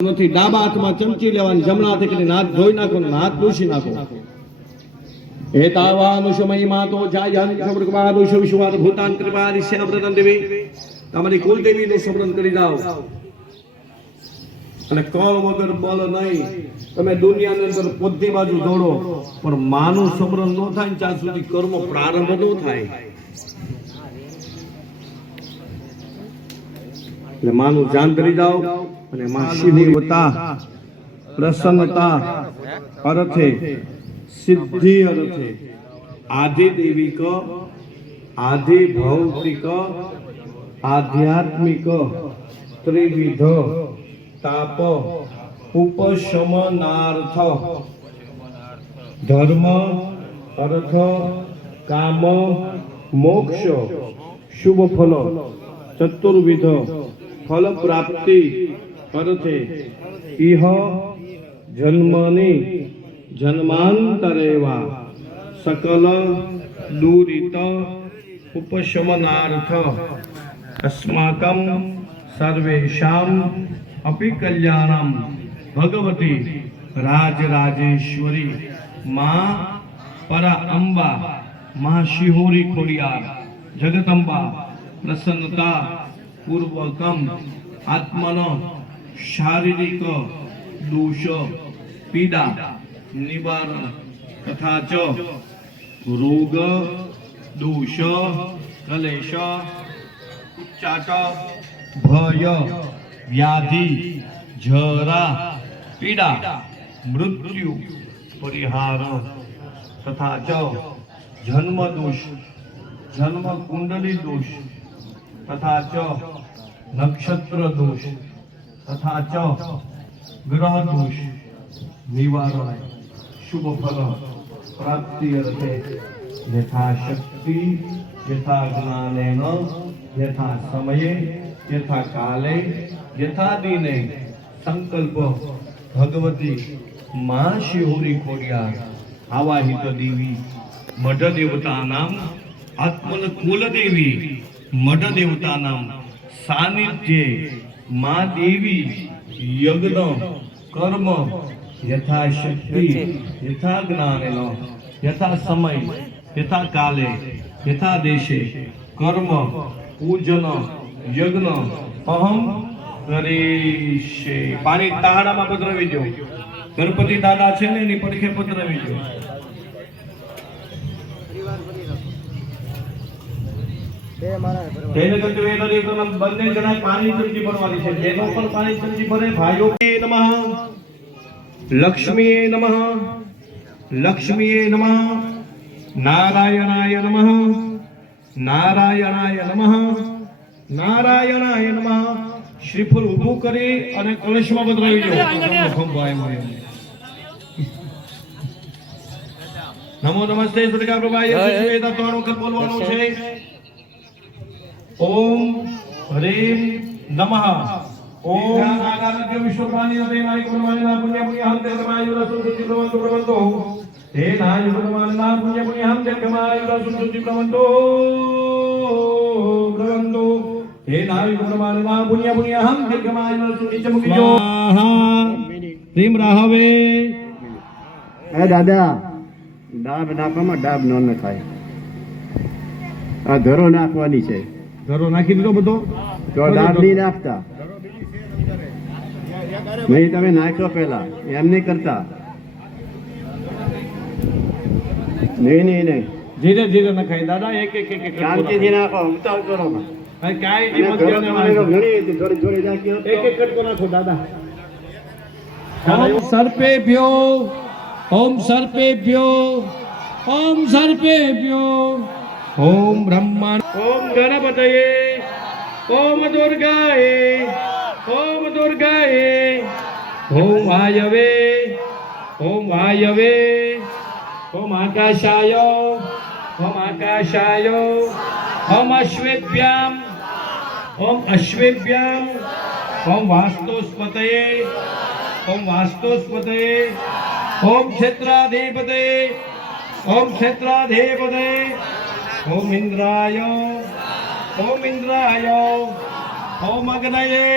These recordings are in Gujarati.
નથી ડાબા હાથમાં ચમચી લેવાની, જમણા હાથે કરીને હાથ ધોઈ નાખો ને હાથ લૂછી નાખો. એતાવાનુષમયમાં તો જાયન સમૃગમાનુષ વિશ્વાન ભૂતાન કૃપારી શ્યાવ્રતન દેવી, તમારી કુલદેવીનું સ્મરણ કરી જાઓ. અને કળ વગર બળ નહીં, તમે દુનિયાની અંદર બધી બાજુ દોડો પણ માનું સ્મરણ ન થાય ત્યાં સુધી કર્મ પ્રારંભ ન થાય. એટલે માનું ધ્યાન કરી જાઓ અને માં શિવતા પ્રસન્નતા અર્થે સિદ્ધિ અર્થે આધિ દૈવિક આધિ ભૌતિક આધ્યાત્મિક ત્રિવિધ તાપ ઉપશમનાર્થ ધર્મ અર્થ કામ મોક્ષ શુભ ફલ ચતુર્વિધ ફલ પ્રાપ્તિ અર્થે ઇહ જન્મની જન્માંતરેવા સકલ દુરિત ઉપશમનાર્થ અસ્માકં સર્વેષામ અપિ કલ્યાણમ ભગવતી રાજરાજેશ્વરી માં પરા અંબા મા શિહોરી ખોડિયાર જગદંબા પ્રસન્નતા પૂર્વકમ આત્મનો શારીરિક દોષ પીડા નિવારણ તથા ચ રોગ દોષ કલેશ ઉચ્ચાટ ભય વ્યાધિ જરા પીડા મૃત્યુ પરિહાર તથા ચ જન્મ દોષ જન્મ કુંડલી દોષ તથા ચ નક્ષત્ર દોષ તથા ચ ગ્રહ દોષ નિવારણ શુભ ફલ પ્રાપ્તિ અર્થે યથાશક્તિ યથા જ્ઞાનેન યથા સમયે યથા કાલે યથા દિને સંકલ્પ ભગવતી મા શિહોરી ખોડિયાર આવાહિત દેવી મઢ દેવતાનામ આત્મન કુલદેવી મઢ દેવતાનામ સાનિધ્યે મા દેવી યજ્ઞ કર્મ યથાશક્તિ યથા જ્ઞાનેન યથા સમય યથા કાલે યથા દેશે કર્મ પૂજન યજ્ઞ અહમ કરીશે. પાણી તાહડામાં પધરાવી દો. ગણપતિ દાદા છે ને એની પડખે પધરાવી દો. બંને જણા પાણી ચમચી ભરવાની છે. બહેનો પણ પાણી ચમચી ભરે. ભાઈઓ નમઃ લક્ષ્મીએ નમઃ લક્ષ્મીએ નમઃ નારાયણાય નમઃ નારાયણાય નમઃ નારાયણાય નમઃ. શ્રીફળ ઊભું કરી અને કલશમાં પધરાવી દો. નમો નમસ્તે સદકા પ્રભાય વેદા ત્રણ વખત બોલવાનું છે. ઓમ હરીમ નમઃ. ઓમ નાગાનદ્ય વિશ્વપ્રાણી દેનાય ગુણમાનના પુણ્ય પુણ્યહં દેવમાયુ રસુચિ પ્રવંતો પ્રવંતો હે નાય ગુણમાનના પુણ્ય પુણ્યહં દેવમાયુ રસુચિ પ્રવંતો પ્રવંતો હે નાય ગુણમાનના પુણ્ય પુણ્યહં દેવમાયુ રસુચિ મુક્યો. રીમ રાહવે. હે દાદા, ડાબ નાખવામાં ડાબ ન નખાય. આ ધરો નાખવાની છે. ઘરો નાખી દીધો બધો તો ડાબ નહીં નાખતા. નહીં, તમે નાખ્યો પેલા, એમ નહીં કરતા. નહીં નહીં નહીં, ધીરે ધીરે નખાય દાદા. એક એક એક એક શાંતિથી નાખો, ઉતાવ કરો. કાંઈ થોડી થોડી નાખ્યો. એક એક કટકો નાખો દાદા. ઓમ સર્પેભ્યો ઓમ સર્પેભ્યો ઓમ સર્પેભ્યો ઓમ બ્રહ્મા ઓમ ગણપતયે ઓમ દુર્ગાએ ઓમ દુર્ગાએ ઓમ વાયવે ઓમ વાયવે ઓમ આકાશાય ઓમ આકાશાય ઓમ અશ્વેભ્યામ ઓમ અશ્વેભ્યામ ઓમ વાસ્તુસ્પતયે ઓમ વાસ્તુસ્પતયે ઓમ ક્ષેત્રાધિપતયે ઓમ ક્ષેત્રાધિપતયે ઓમ ઇન્દ્રાય ઓમ ઇન્દ્રાય ઓમ અગ્નયે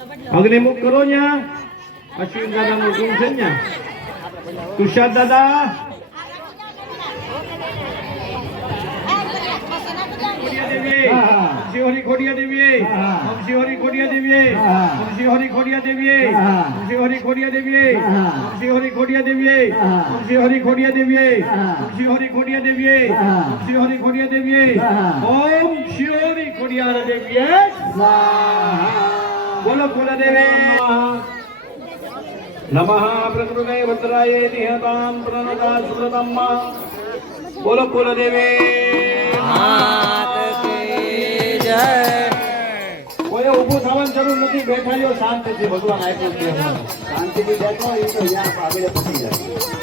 અગ્નિમુખ કરો ન્યા અશ્વિન દાદા નું ગુણ છે ન્યા તુષાર દાદા શિવહરી ખોડિયા દેવી શિવહરી ખોડિયા દેવી શિવહરી ખોડિયા દેવી શિવહરી ખોડિયા દેવી શિવહરી ખોડિયા દેવી શિવહરી ખોડિયા દેવી શિવહરી ખોડિયા દેવી શિવહરી ખોડિયા દેવી ઓમ શિવહરી ખોડિયા દેવી બોલો કુલદેવી નમઃ પ્રકૃતે ભદ્રાય નિહતામ પ્રણતા સુરતમ્મ બોલો કુલદેવી કોઈ ઊભું થવાની જરૂર નથી બેઠા લ્યો શાંતિથી ભગવાન આપ્યું છે શાંતિથી બેઠો એ તો અહીંયા આગળ પતી જાય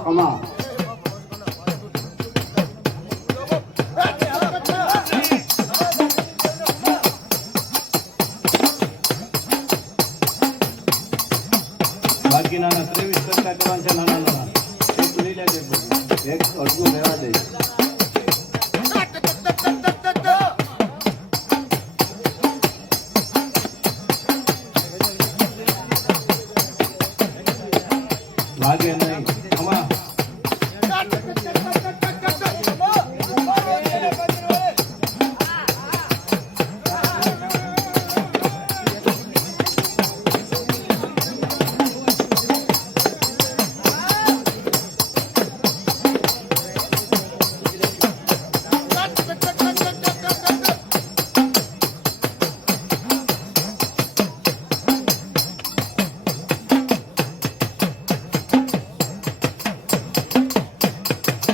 કમા બાકીના 23 કરતા કરવાના છે નાના નાના એક લઈ લેજે એક અડધું લેવા દે લાગે નહીં કમા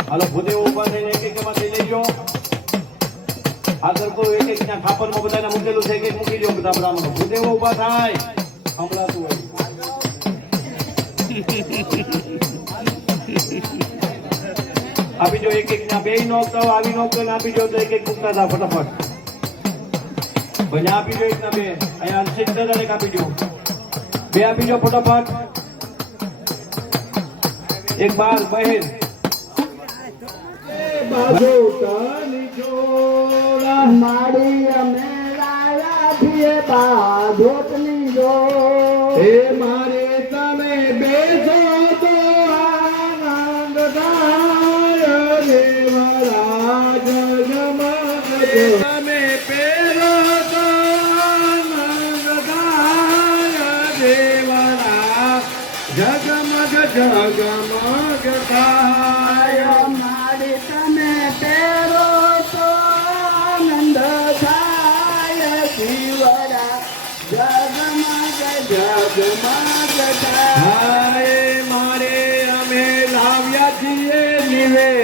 હાલો ભૂદેવ ઉભા થઈને એક એક એમાંથી લઈ લો આગળ તો એક એક ત્યાં ખાપરમાં બધાને મૂકેલું છે એક એક મૂકી દો બધા બ્રાહ્મણો ભૂદેવ ઉભા થાય સંભળાતું હોય આપી દો એક એક ના બે નોકતો આવી નોકતો ને આપી દો તો એક એક મૂકતા હતા ફટાફટ ભલે આપી દો એક ના બે અહીંયા અલસિત દાદાને આપી દો બે આપી દો ફટાફટ એક બાર બહેર બાજુ કાની જોડા માડી અમે લાયા છીએ બાજોટની જો હે મારે તમે બેસો તો આનંદ થાય રે મહારાજ જમત તમે જગમગ થાય મારી તમે તેરો તો આનંદ થાય શિવરા જગમગ જગમગ થાય હાય મારે અમે લાવ્યા છીએ નિવેદ